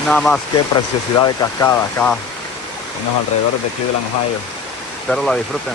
hay nada más que preciosidad de cascada acá en los alrededores de Cleveland, Ohio. Espero la disfruten.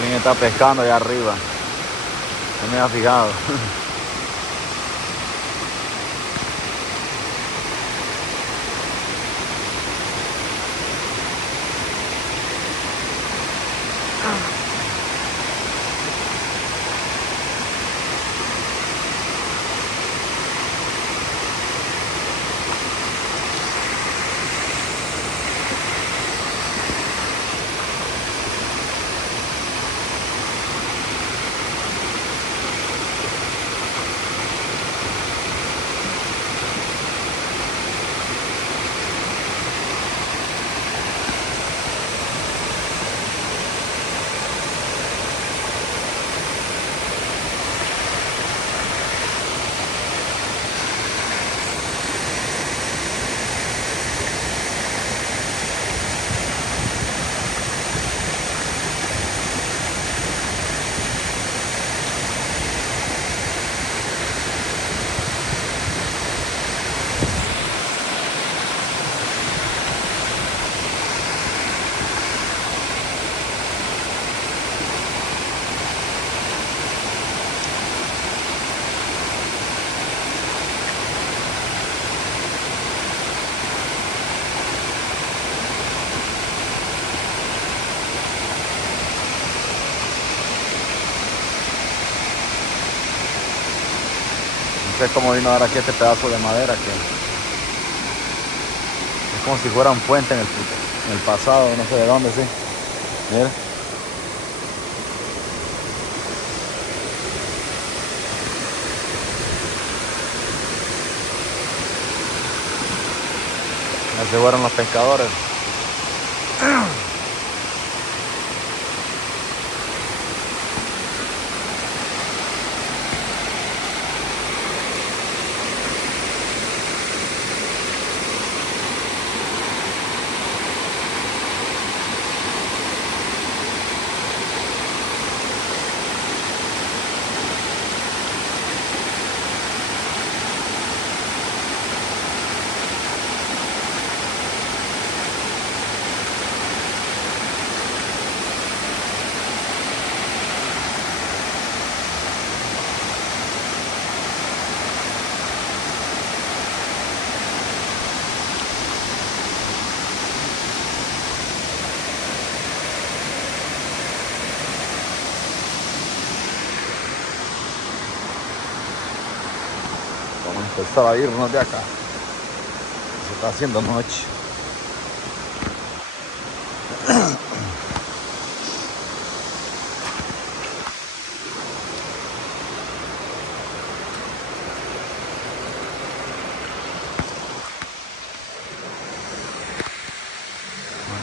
Alguien está pescando allá arriba. No me había fijado. No sé cómo vino ahora aquí este pedazo de madera que es como si fuera un puente en el pasado, no sé de dónde, sí. Mira. Así fueron los pescadores. Vamos a empezar a irnos de acá. Se está haciendo noche.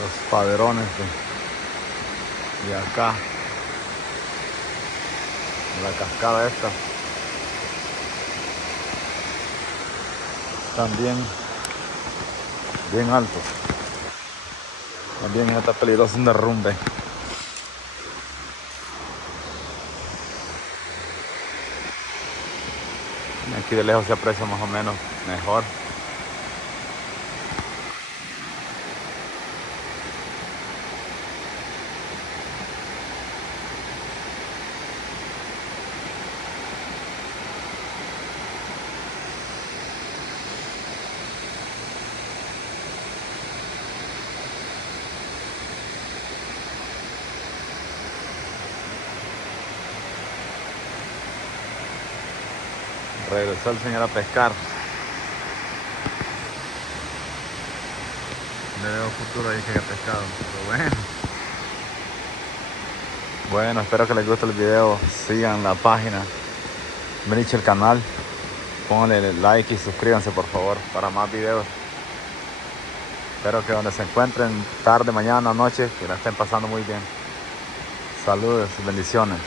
Los paderones de acá. La cascada esta. Están bien altos. También está peligroso un derrumbe. Aquí de lejos se aprecia más o menos mejor. Regresó el señor a pescar. Le veo futuro ahí que haya pescado, pero bueno. Bueno, espero que les guste el video. Sigan la página, Meriche el canal. Pónganle like y suscríbanse por favor para más videos. Espero que donde se encuentren, tarde, mañana, noche, que la estén pasando muy bien. Saludos y bendiciones.